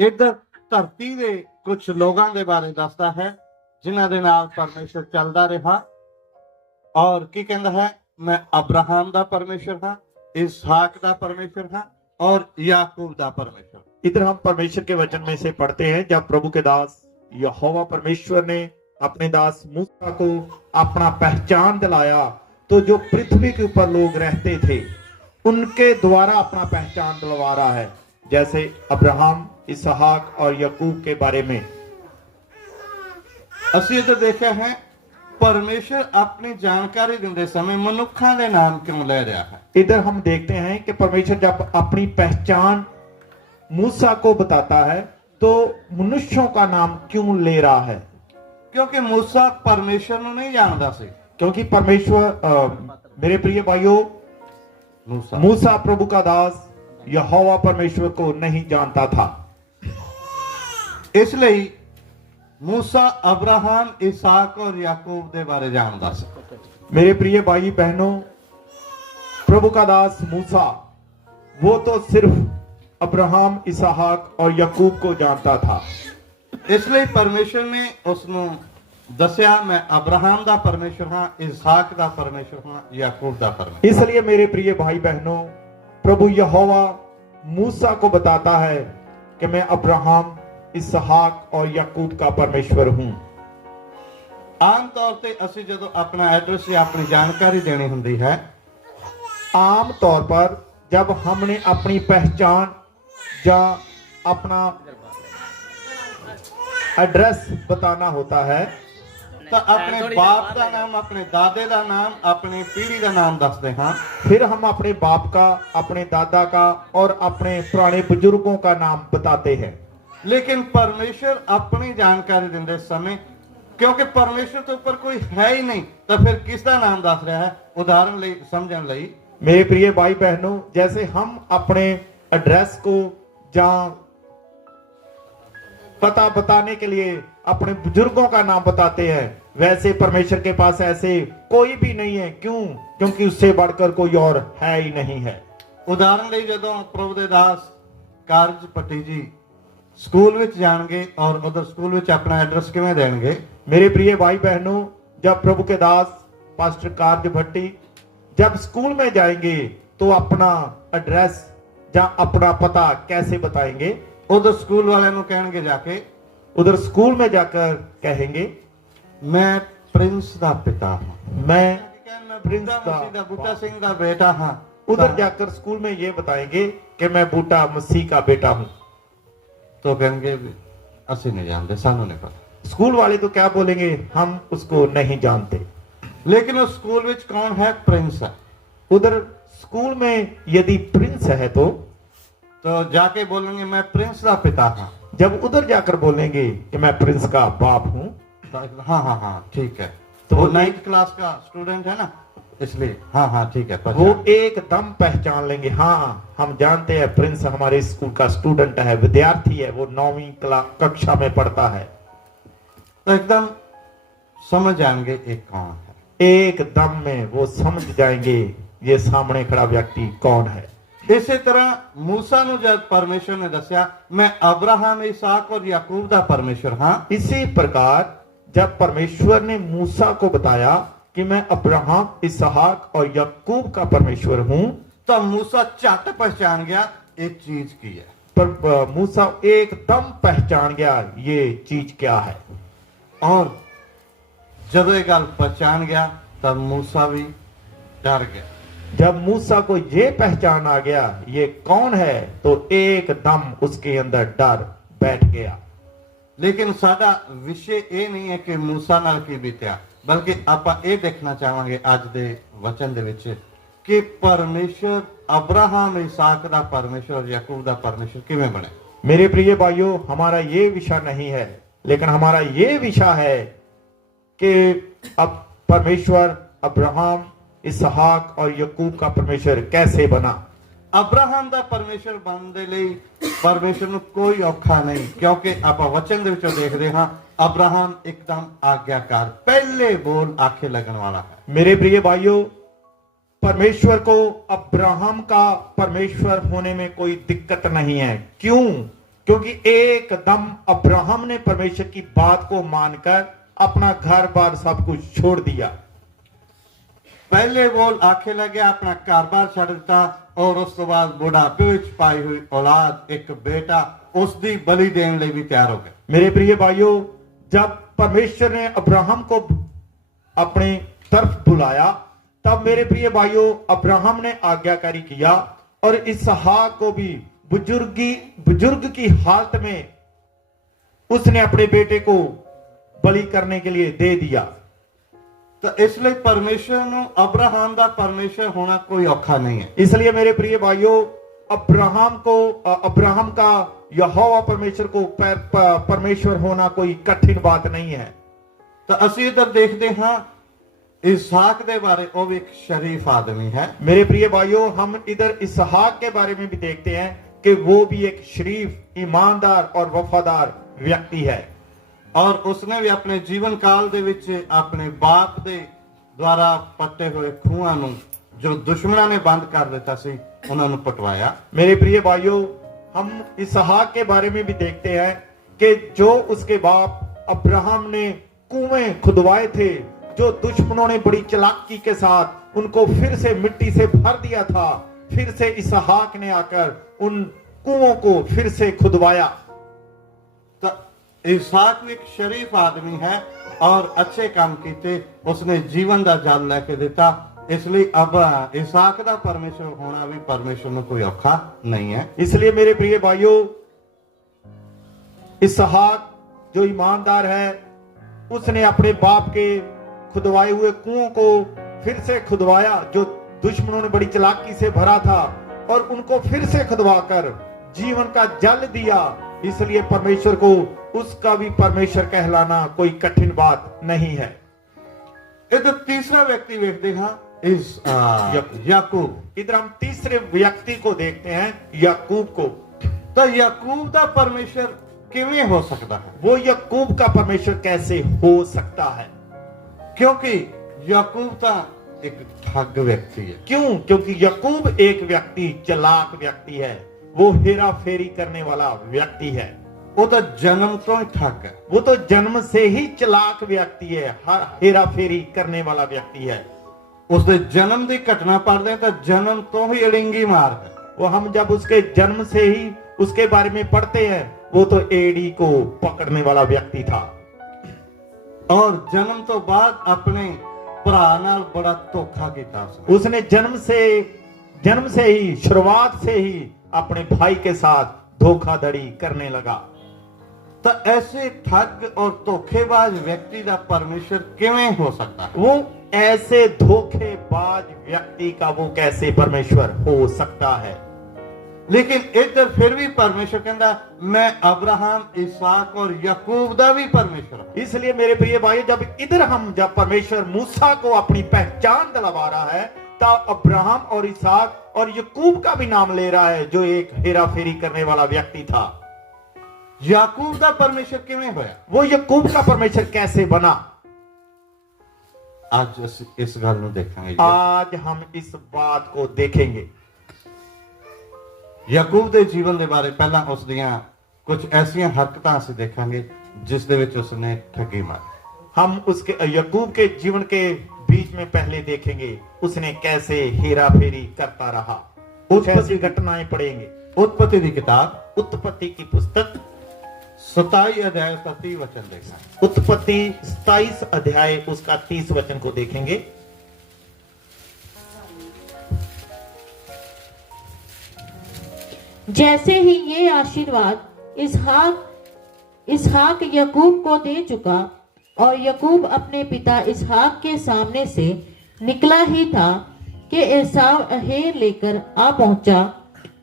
इधर धरती दे कुछ लोगों के बारे दसदा है जिन्हां दे नाल परमेश्वर चलदा रहा और की कहंदा है, मैं अब्राहम दा परमेश्वर हाँ, इसहाक दा परमेश्वर हाँ और याकूब दा परमेश्वर। इधर हम परमेश्वर के वचन में से पढ़ते हैं, जब प्रभु के दास यहोवा परमेश्वर ने अपने दास मूसा को अपना पहचान दिलाया, तो जो पृथ्वी के ऊपर लोग रहते थे उनके द्वारा अपना पहचान दिलवा रहा है, जैसे अब्राहम, इसहाक और याकूब के बारे में। ਅਸੀਂ इधर देखा है परमेश्वर अपनी जानकारी देते समय मनुखा के नाम क्यों ले रहा है। इधर हम देखते हैं कि परमेश्वर जब अपनी पहचान मूसा को बताता है तो मनुष्यों का नाम क्यों ले रहा है? क्योंकि मूसा परमेश्वर को नहीं जानता सी। क्योंकि परमेश्वर मेरे प्रिय भाइयों, मूसा प्रभु का दास यहोवा परमेश्वर को नहीं जानता था, इसलिए मूसा अब्राहम, इसहाक और याकूब के बारे जानता सी। मेरे प्रिय भाई बहनों, प्रभु का दास मूसा वो तो सिर्फ अब्राहम, इसहाक और याकूब को जानता था, इसलिए परमेश्वर ने उसको दसिया, मैं अब्राहम दा परमेश्वर हाँ, इसहाक दा परमेश्वर हाँ, याकूब दा परमेश्वर। इसलिए मेरे प्रिय भाई बहनों, प्रभु यहोवा मूसा को बताता है कि मैं अब्राहम, इसहाक और याकूब का परमेश्वर हूं। आम तौर पे असि जदों अपना एड्रेस या अपनी जानकारी देनी हुंदी है, आम तौर पर जब हमने अपनी पहचान या अपना एड्रेस बताना होता है तो अपने बाप का नाम, अपने दादे का नाम, अपनी पीढ़ी का नाम दसते हाँ। फिर हम अपने बाप का, अपने दादा का और अपने पुराने बुजुर्गों का नाम बताते हैं। लेकिन परमेश्वर अपनी जानकारी देते समय, क्योंकि परमेश्वर तो ऊपर कोई है ही नहीं, तो फिर किसका नाम दस रहा है? उदाहरण ले समझने लई, मेरे प्रिय भाई बहनों, जैसे हम अपने एड्रेस को या पता बताने के लिए अपने बुजुर्गों का नाम बताते हैं, वैसे परमेश्वर के पास ऐसे कोई भी नहीं है। क्यों? क्योंकि उससे बढ़कर कोई और है ही नहीं है। उदाहरण ले जदों प्रभु दे दास कारज पट्टी जी स्कूल विच जाएंगे और उधर स्कूल विच अपना एड्रेस किवें देंगे? मेरे प्रिय भाई बहनों, जब प्रभु के दास पास्टर कार्य भट्टी जब स्कूल में जाएंगे तो अपना एड्रेस या अपना पता कैसे बताएंगे? उधर स्कूल वाले नु कहेंगे जाके, उधर स्कूल में जाकर कहेंगे, मैं प्रिंस दा पिता हूं, मैं प्रिंस दा बूटा सिंह दा बेटा हाँ। उधर जाकर स्कूल में ये बताएंगे कि मैं बूटा मसीह का बेटा हूं, तो कहेंगे असि नहीं जानते, सानू नहीं पता। स्कूल वाले तो क्या बोलेंगे? हम उसको नहीं जानते। लेकिन उस स्कूल विच कौन है? प्रिंस है। उधर स्कूल में यदि प्रिंस है तो जाके बोलेंगे मैं प्रिंस का पिता हाँ। जब उधर जाकर बोलेंगे कि मैं प्रिंस का बाप हूं, तो हाँ हाँ हाँ ठीक है, तो वो 9th क्लास का स्टूडेंट है ना, इसलिए हाँ हाँ ठीक है, वो एकदम पहचान लेंगे, हाँ हम जानते हैं प्रिंस हमारे स्कूल का स्टूडेंट है, विद्यार्थी है, वो 9वीं कक्षा में पढ़ता है। तो एकदम समझ जाएंगे एक कौन है, एकदम में वो समझ जाएंगे ये सामने खड़ा व्यक्ति कौन है। इसी तरह मूसा नु जब परमेश्वर ने दसिया, मैं अब्राहम, इसहाक और याकूब दा परमेश्वर हाँ, इसी प्रकार जब परमेश्वर ने मूसा को बताया कि मैं अब्राहम, इसहाक और याकूब का परमेश्वर हूं, तो मूसा झट पहचान गया एक चीज की है। पर मूसा एकदम पहचान गया ये चीज क्या है। और जब ये गल पहचान गया तब मूसा भी डर गया। जब मूसा को ये पहचान आ गया ये कौन है, तो एकदम उसके अंदर डर बैठ गया। लेकिन साडा विषय ये नहीं है कि मूसा नाल की बीत्या, बल्कि आपां ये देखना चाहांगे अज दे वचन दे विच कि परमेश्वर अब्राहम, इसहाक दा परमेश्वर और याकूब दा परमेश्वर किवें बने। मेरे प्रिय भाइयों, हमारा ये विषय नहीं है, लेकिन हमारा ये विषय है कि अब परमेश्वर अब्राहम, इसहाक और याकूब का परमेश्वर कैसे बना। अब्राहम दा परमेश्वर बनने लई परमेश्वर नूं कोई औखा नहीं, क्योंकि आप वचन दे विचों देखदे हां अब्राहम एकदम आज्ञाकार, पहले बोल आखे लगन वाला है। मेरे प्रिय भाइयों, परमेश्वर को अब्राहम का परमेश्वर होने में कोई दिक्कत नहीं है। क्यों? क्योंकि एकदम अब्राहम ने परमेश्वर की बात को मानकर अपना घर बार सब कुछ छोड़ दिया। पहले वो आखे लगे अपना कारोबार छड़ दिता और उस तो बाद बुढ़ापे विच पाई हुई औलाद एक बेटा उसकी बलि देने लिए भी तैयार हो गए। मेरे प्रिय भाइयों, जब परमेश्वर ने अब्राहम को अपने तरफ बुलाया तब मेरे प्रिय भाइयों अब्राहम ने आज्ञाकारी किया और इसहाक को भी बुजुर्ग की हालत में उसने अपने बेटे को बलि करने के लिए दे दिया। तो इसलिए परमेश्वर नु अब्राहम का परमेश्वर होना कोई औखा नहीं है। इसलिए मेरे प्रिय भाइयों अब्राहम का यहोवा परमेश्वर को परमेश्वर होना कोई कठिन बात नहीं है। तो असि इधर देखते हाँ इसहाक के बारे वो भी एक शरीफ आदमी है। मेरे प्रिय भाइयों, हम इधर इसहाक के बारे में भी देखते हैं कि वो भी एक शरीफ, ईमानदार और वफादार व्यक्ति है और उसने भी अपने जीवन काल दे विच अपने बाप दे द्वारा पट्टे हुए खूहां नूं जो दुश्मनां ने बंद कर दिता सी उन्हां नूं पटवाया। मेरे प्रिय भाइयों, हम इसहाक के बारे में भी देखते हैं कि जो उसके बाप अब्राहम ने कुएं खुदवाए थे, जो दुश्मनों ने बड़ी चालाकी के साथ उनको फिर से मिट्टी से भर दिया था, फिर से इसहाक ने आकर उन कुओं को फिर से खुदवाया। तो इसहाक भी एक शरीफ आदमी है और अच्छे काम किए, उसने जीवन का जल लेके दिता। इसलिए अब इसहाक का परमेश्वर होना भी परमेश्वर में कोई औखा नहीं है। इसलिए मेरे प्रिय भाइयों, इसहाक जो ईमानदार है उसने अपने बाप के खुदवाए हुए कुओं को फिर से खुदवाया जो दुश्मनों ने बड़ी चालाकी से भरा था और उनको फिर से खुदवाकर जीवन का जल दिया। इसलिए परमेश्वर को उसका भी परमेश्वर कहलाना कोई कठिन बात नहीं है। इधर तीसरा व्यक्ति देखते हैं इस याकूब। इधर हम तीसरे व्यक्ति को देखते हैं, याकूब को। तो याकूब का परमेश्वर किवें हो सकता है? वो याकूब का परमेश्वर कैसे हो सकता है? क्योंकि याकूब तो एक ठग व्यक्ति है। क्यों? क्योंकि याकूब एक व्यक्ति चालाक व्यक्ति है, वो हेरा फेरी करने वाला व्यक्ति है। वो तो जन्म तो ही ठग है, वो तो जन्म से ही चालाक व्यक्ति है, हर हेरा फेरी करने वाला व्यक्ति है। उसके जन्म की घटना पढ़ते तो जन्म तो ही अड़िंगी मार है। वो हम जब उसके जन्म से ही उसके बारे में पढ़ते हैं, वो तो एड़ी को पकड़ने वाला व्यक्ति था और जन्म तो बाद अपने भरा नाल बड़ा धोखा किया। उसने जन्म से ही शुरुआत से ही अपने भाई के साथ धोखाधड़ी करने लगा। तो ऐसे ठग और धोखेबाज व्यक्ति का परमेश्वर किवें हो सकता है? वो ऐसे धोखेबाज व्यक्ति का वो कैसे परमेश्वर हो सकता है? लेकिन इधर फिर भी परमेश्वर कहता मैं अब्राहम, इसहाक और याकूब का भी परमेश्वर हूं। इसलिए मेरे प्रिय भाई, जब परमेश्वर मूसा को अपनी पहचान दिलवा रहा है तब अब्राहम और इसहाक और याकूब का भी नाम ले रहा है जो एक हेरा फेरी करने वाला व्यक्ति था। याकूब का परमेश्वर किवें होया? वो याकूब का परमेश्वर कैसे बना? आज इस गल नूं देखेंगे। आज हम इस बात को देखेंगे। याकूब के जीवन के बारे पहला उस दियां कुछ ऐसी हरकतां असीं देखांगे जिस दे विच उसने ठगी मारी। हम उसके याकूब के जीवन के बीच में पहले देखेंगे उसने कैसे हेरा फेरी करता रहा। कुछ ऐसी घटनाएं पढ़ेंगे। उत्पत्ति की किताब, उत्पत्ति की पुस्तक 27 अध्याय उसका 30 वचन देखना। उत्पत्ति 27 अध्याय उसका 30 वचन को देखेंगे। जैसे ही ये आशीर्वाद इसहाक याकूब को दे चुका और याकूब अपने पिता इसहाक के सामने से निकला ही था कि एसाव अहेर लेकर आ पहुंचा,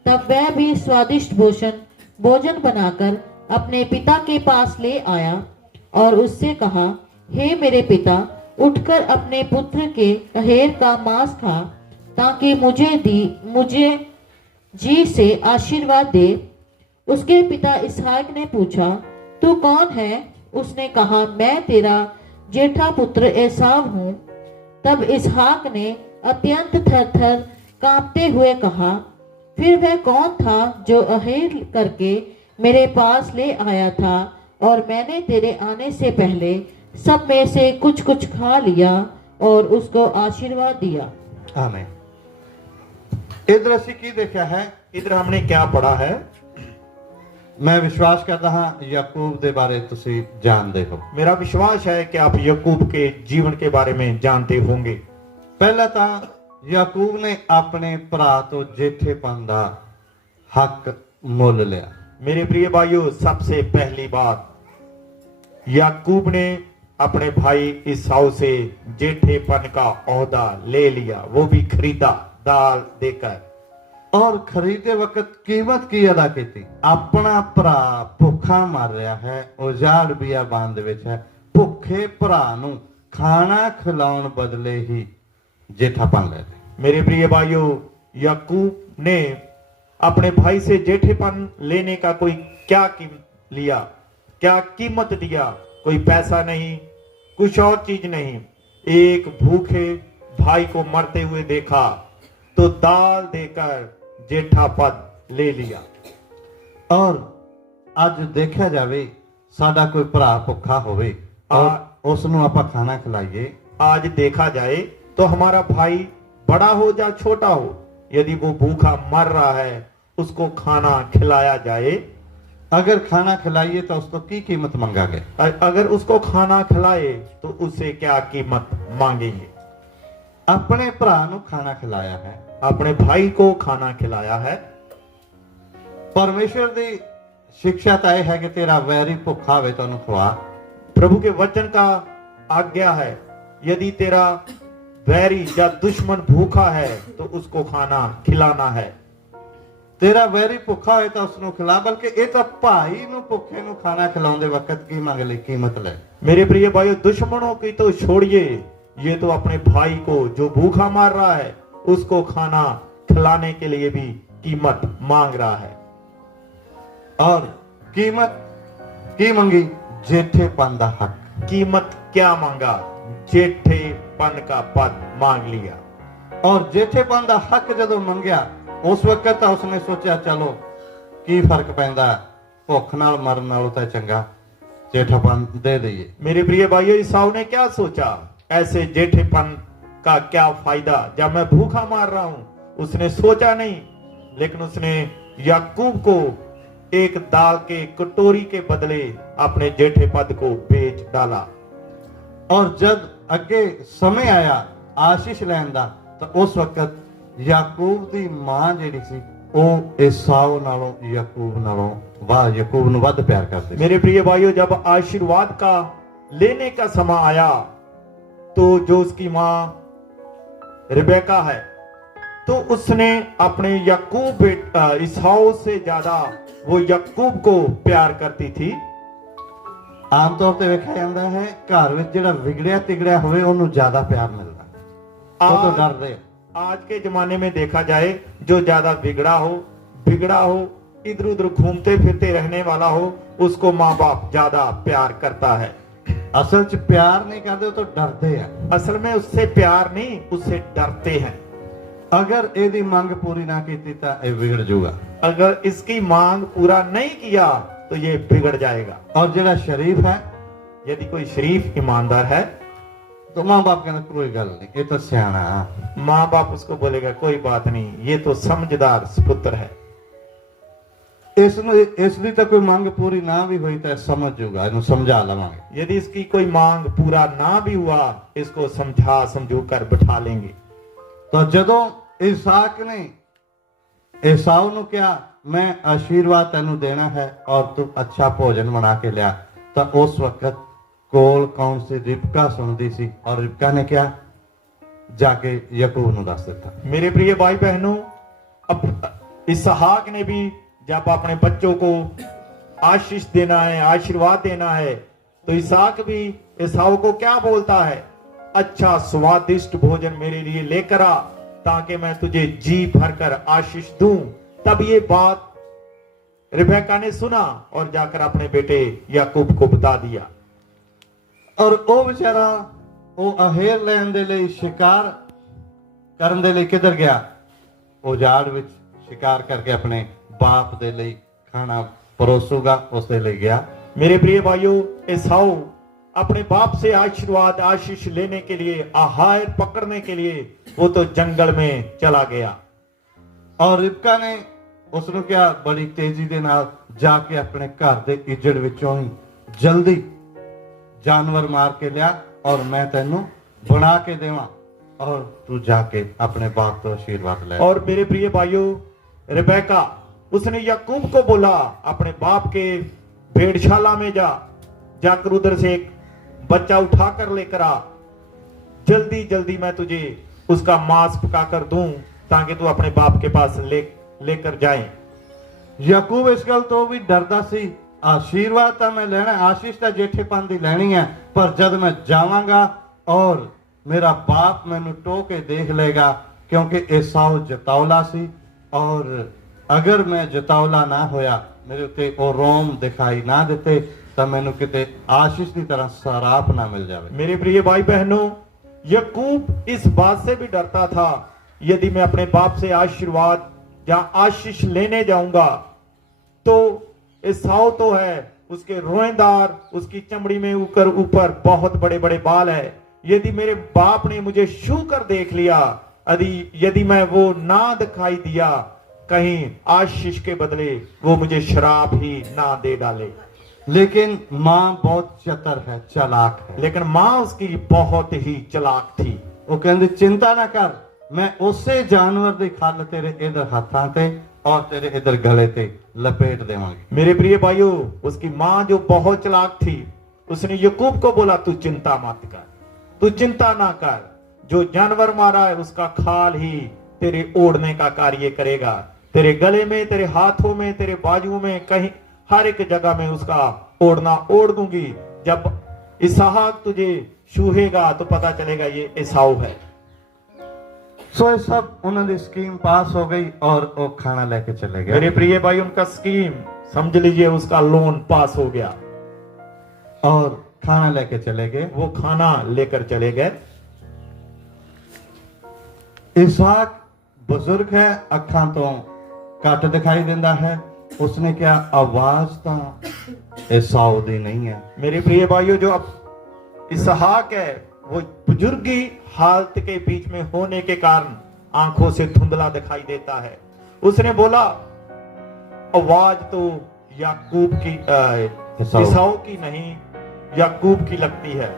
तब वह भी स्वादिष्ट भोजन बनाकर अपने पिता के पास ले आया और उससे कहा, हे मेरे पिता, उठकर अपने पुत्र के अहेर का मांस खा, ताकि मुझे जी से आशीर्वाद दे। उसके पिता इसहाक ने पूछा, तू कौन है? उसने कहा, मैं तेरा जेठा पुत्र एसाव हूँ। तब इसहाक ने अत्यंत थर-थर कांपते हुए कहा, फिर वह कौन था जो अहेर करके मेरे पास ले आया था और मैंने तेरे आने से पहले सब में से कुछ कुछ खा लिया और उसको आशीर्वाद दिया। आमीन। इधर ਅਸੀਂ ਕੀ ਦੇਖਿਆ ਹੈ? इधर हमने क्या पढ़ा है? मैं विश्वास करता ਹਾਂ याकूब ਦੇ ਬਾਰੇ ਤੁਸੀਂ ਜਾਣਦੇ ਹੋ। मेरा विश्वास है कि आप याकूब के जीवन के बारे में जानते होंगे। ਪਹਿਲਾਂ ਤਾਂ याकूब ਨੇ ਆਪਣੇ ਭਰਾ ਤੋਂ ਜੇਠੇਪਨ ਦਾ ਹੱਕ ਮੁੱਲ ਲਿਆ। मेरे प्रिय भाइयों, सबसे पहली बात, याकूब ने अपने भाई ईसाऊ से जेठेपन का ओहदा ले लिया, वो भी खरीदा दाल देकर। और खरीदे वक्त कीमत की अदा की थी। अपना भरा भुखा मर रहा है, उजाड़ बियाबान दे विच है, भुखे भरा नूं खाना खिलाउण बदले ही जेठापन ले लिया। मेरे प्रिय भाइयों, याकूब ने अपने भाई से जेठेपन लेने का कोई क्या लिया, क्या कीमत दिया? कोई पैसा नहीं, कुछ और चीज नहीं। एक भूखे भाई को मरते हुए देखा तो दाल देकर जेठा पद ले लिया। और ਅੱਜ ਦੇਖਿਆ ਜਾਵੇ ਸਾਡਾ ਕੋਈ ਭਰਾ ਭੁੱਖਾ ਹੋਵੇ और ਉਸ ਨੂੰ ਆਪਾਂ ਖਾਣਾ ਖਿਲਾਈਏ। आज देखा जाए तो हमारा भाई बड़ा हो या छोटा हो, यदि वो भूखा मर रहा है, उसको खाना खिलाया जाए। अगर खाना खिलाइए तो उसको की कीमत मांगेंगे? अगर उसको खाना खिलाए तो उससे क्या कीमत मांगेंगे? अपने भरा ਨੂੰ खाना खिलाया है, अपने भाई को खाना खिलाया है। परमेश्वर की शिक्षा तो यह है कि तेरा वैरी भुखा होवे तो उन्हें खवा। प्रभु के वचन का आज्ञा है, यदि तेरा वैरी या दुश्मन भूखा है तो उसको खाना खिलाना है। तेरा वैरी भुखा होए तो उसको खिला, बल्कि ये तो भाई नूं भुखे नूं खाना खिलाउंदे वक्त की मंग लई कीमत ले। मेरे प्रिय भाइयों, दुश्मनों की तो छोड़िए, ये तो अपने भाई को जो भूखा मार रहा है उसको खाना खिलाने के लिए भी कीमत मांग रहा है। और कीमत की मंगी? जेठेपन दा हक। कीमत क्या मांगा? जेठेपन का पद मांग लिया। और जेठेपन दा हक जदों मंगया उस वक्त तो उसने सोचा चलो की फर्क पैंदा, भुख नाल मरन नालों तां चंगा जेठापन दे दईए। मेरे प्रिय भाइयों, ईसाऊ ने क्या सोचा? ऐसे जेठेपन का क्या फायदा जब मैं भूखा मार रहा हूं? उसने सोचा नहीं, लेकिन उसने याकूब को एक दाल के कटोरी के बदले अपने जेठे पद को बेच डाला। और जब अगे समय आया आशीष लैन दा तो उस वक्त याकूब दी मां जिहड़ी सी ਉਹ ईसाऊ नालों याकूब नालों याकूब नूं वध प्यार करदी। मेरे प्रिय भाइयों, जब आशीर्वाद का लेने का समय आया तो जो उसकी मां रिबेका है, तो उसने अपने याकूब ईसाऊ से ज्यादा वो याकूब को प्यार करती थी। आम तौर पे वेखा जाता है घर विच जिहड़ा विगड़िया तिगड़िया होवे ओनू ज्यादा प्यार मिलदा, वो तो डरदे। आज के जमाने में देखा जाए, जो ज्यादा बिगड़ा हो, इधर उधर घूमते फिरते रहने वाला हो, उसको माँ बाप ज्यादा प्यार करता है। असल च प्यार नहीं करते तो डरते हैं। असल में उससे प्यार नहीं, उससे डरते हैं। अगर एदी मांग पूरी ना की तो ये बिगड़ जाऊगा। अगर इसकी मांग पूरा नहीं किया तो ये बिगड़ जाएगा। और जिहड़ा शरीफ है, यदि कोई शरीफ ईमानदार है तो माँ बाप कहना कोई गल नहीं, ये तो सियाना। माँ बाप उसको बोलेगा कोई बात नहीं, ये तो समझदार पुत्र है। इसलिए तो कोई मांग पूरी ना भी हुई तो समझ जाऊगा, इन्हें समझा लवांगे। यदि इसकी कोई मांग पूरा ना भी हुआ, इसको समझू कर बिठा लेंगे। तो जदों इसहाक ने एसाऊ नूं कहा मैं आशीर्वाद तेनू देना है और तू अच्छा भोजन बना के लिया, तो उस वक्त कोल कौन सी रिबका सुनती सी और रिबका ने क्या जाके याकूब नूं दस दिता। मेरे प्रिय भाई बहनों, अब इसहाक ने भी जब अपने बच्चों को आशीष देना है, आशीर्वाद देना है, तो इसहाक भी एसाऊ को क्या बोलता है? अच्छा स्वादिष्ट भोजन मेरे लिए लेकर आ ताकि मैं तुझे जी भरकर आशीष दूं। तब ये बात रिबेका ने सुना और जाकर अपने बेटे याकूब को बता दिया। और वो बेचारा वो अहेर लैन दे लई शिकार करन दे लई किधर गया? उजाड़ विच शिकार करके अपने बाप दे लई खाना परोसूंगा। उसे ले गया। मेरे प्रिय भाइयों, एसाऊ अपने बाप से आशीर्वाद आशीष लेने के लिए, आहार पकड़ने के लिए वो तो जंगल में चला गया। और रिबका ने उसने क्या बड़ी तेजी दे नाल जाके अपने घर दे इजड़ विचों ही जल्दी जानवर मार के लिया और मैं तेनू बना के देवा और तू जाके अपने बाप तो आशीर्वाद ले। और मेरे प्रिय भाइयों, रिबेका उसने याकूब को बोला अपने बाप के भेड़शाला में जाकर उधर से एक बच्चा उठाकर लेकर आ, जल्दी जल्दी मैं तुझे उसका मांस पकाकर दूं ताकि तू अपने बाप के पास लेकर जाए। याकूब इस गल तो भी डरदा सी। आशीर्वाद तो मैं लेना, आशीष तो जेठेपन दी लेनी है, पर जब मैं जावांगा और मेरा बाप मैनू टो के देख लेगा, क्योंकि एसाऊ जतौला सी और अगर मैं जतौला ना होया, मेरे उत्ते ओ रोम दिखाई ना देते तो मैनू किते आशीष की तरह सराप ना मिल जाए। मेरे प्रिय भाई बहनों, याकूब इस बात से भी डरता था, यदि मैं अपने बाप से आशीर्वाद या आशीष लेने जाऊंगा तो एसाऊ तो है, उसके रोएदार, उसकी चमड़ी में ऊपर बहुत बड़े बड़े बाल है। यदि मेरे बाप ने मुझे छू कर देख लिया, यदि मैं वो ना दिखाई दिया, कहीं आशीष के बदले वो मुझे शराब ही ना दे डाले। लेकिन माँ बहुत चतर है, चालाक है। लेकिन माँ उसकी बहुत ही चालाक थी। वो कहती चिंता ना कर, मैं उसे जानवर दी खल तेरे इधर हाथां ते और तेरे इधर गले ते लपेट देवांगी। मेरे प्रिय भाइयों, उसकी माँ जो बहुत चालाक थी, उसने याकूब को बोला तू चिंता मत कर, तू चिंता ना कर, जो जानवर मारा है उसका खाल ही तेरे ओढ़ने का कार्य करेगा। तेरे गले में, तेरे हाथों में, तेरे बाजुओं में, कहीं हर एक जगह में उसका ओढ़ना ओढ़ दूंगी। जब इसहाक तुझे छूहेगा तो पता चलेगा ये एसाऊ है। सो ये सब उन्होंने स्कीम पास हो गई और वो खाना लेके चले गए। मेरे प्रिय भाई, उनका स्कीम समझ लीजिए उसका लोन पास हो गया और खाना लेके चले गए। वो खाना लेकर चले गए। इसहाक बुजुर्ग है, अखां तो घट दिखाई देता है। उसने क्या आवाज तो एसाऊ दी नहीं है। मेरे प्रिय भाइयों, जो अब इसहाक है वो बुजुर्गी हालत के बीच में होने के कारण आंखों से धुंधला दिखाई देता है। उसने बोला आवाज तो याकूब की एसाऊ की नहीं, याकूब की लगती है।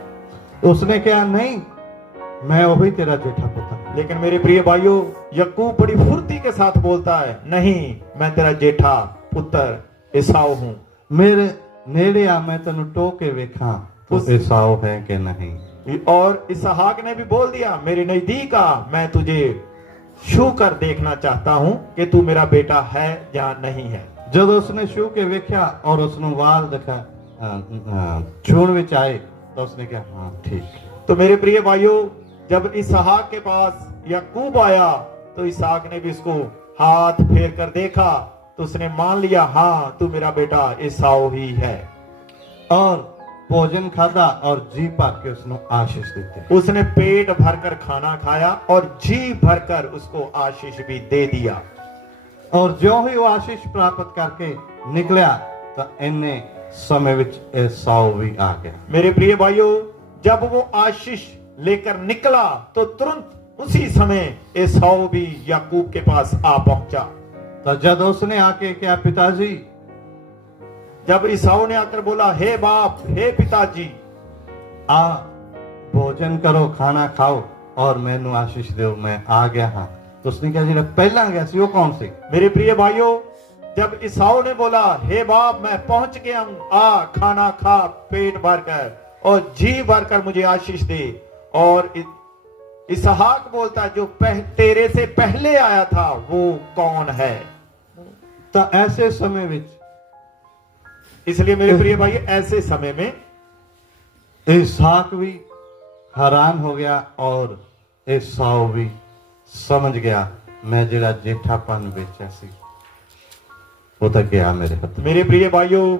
उसने क्या नहीं, मैं वही तेरा जेठा पुत्र। लेकिन मेरे प्रिय भाइयों, याकूब बड़ी फुर्ती के साथ बोलता है नहीं, मैं तेरा जेठा पुत्र एसाऊ हूं। मेरे नेड़े आ, मैं तेनू टो के वेखा तो एसाऊ है कि नहीं। और इसहाक ने भी बोल दिया मेरे नजदीक आ, मैं तुझे छू कर देखना चाहता हूं कि तू मेरा बेटा है या नहीं है। जब उसने छू के वेख्या और उसने वाल देखा छूण विच आए तो उसने क्या हाँ ठीक। तो मेरे प्रिय भाइयों, जब इसहाक के पास याकूब आया तो इसहाक ने भी उसको हाथ फेर कर देखा तो उसने मान लिया हाँ तू मेरा बेटा एसाऊ ही है। और भोजन खाधा और जी भर के उसने आशीष दी। उसने पेट भरकर खाना खाया और जी भरकर उसको आशीष भी दे दिया। और जो ही वो आशीष प्राप्त करके निकला तो इन्ने समय विच एसाऊ भी आ गया। मेरे प्रिय भाइयों, जब वो आशीष लेकर निकला तो तुरंत उसी समय एसाऊ भी याकूब के पास आ पहुंचा। तो जब उसने आके क्या पिताजी, जब एसाऊ ने आकर बोला हे बाप, हे पिताजी, आ भोजन करो, खाना खाओ और मैनू आशीष दो, मैं आ गया हाँ। तो उसने क्या जी पहला गया सी, वो कौन सी? मेरे प्रिय भाइयों, जब एसाऊ ने बोला हे बाप मैं पहुंच गया हूं, आ खाना खा पेट भर कर और जी भर कर मुझे आशीष दे। और इसहाक बोलता जो तेरे से पहले आया था वो कौन है? तो ऐसे समय विच, इसलिए मेरे प्रिय भाई ऐसे समय में इसहाक भी हैरान हो गया और एसाऊ भी समझ गया मैं जरा जेठापन बेचा सी वो तो गया मेरे हाथ। मेरे प्रिय भाइयों,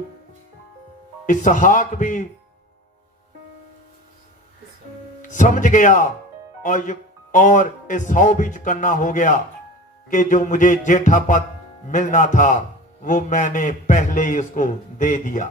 इसहाक भी समझ गया और एसाऊ भी चुकन्ना हो गया कि जो मुझे जेठापन मिलना था वो मैंने पहले ही उसको दे दिया।